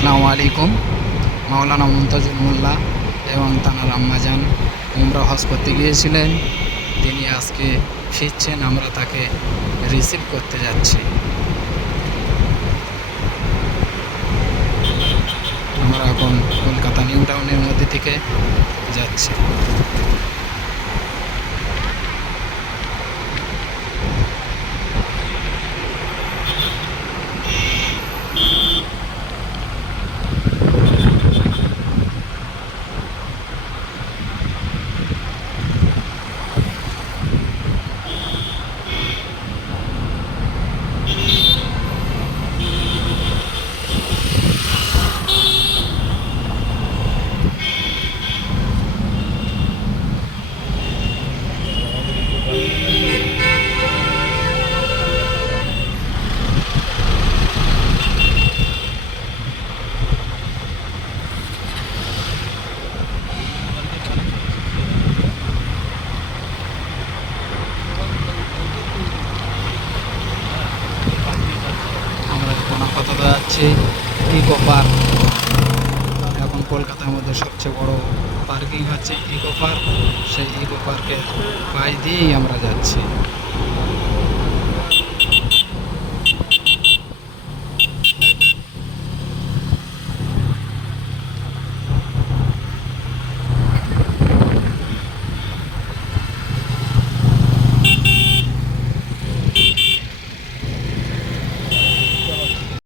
আসসালামু আলাইকুম। মাওলানা মুমতাজুল মোল্লা এবং তানার আম্মাজান উমরা হজ করতে গিয়েছিলেন। তিনি আজকে ফিরছেন, আমরা তাকে রিসিভ করতে যাচ্ছি। আমরা এখন কলকাতা নিউ টাউনের মধ্যে থেকে যাচ্ছি আমরা এখন যাচ্ছি ইকো পার্ক এখন কলকাতার মধ্যে সবচেয়ে বড় পার্কিং হচ্ছে ইকো পার্ক সেই ইকো পার্কের পাশ দিয়েই আমরা যাচ্ছি।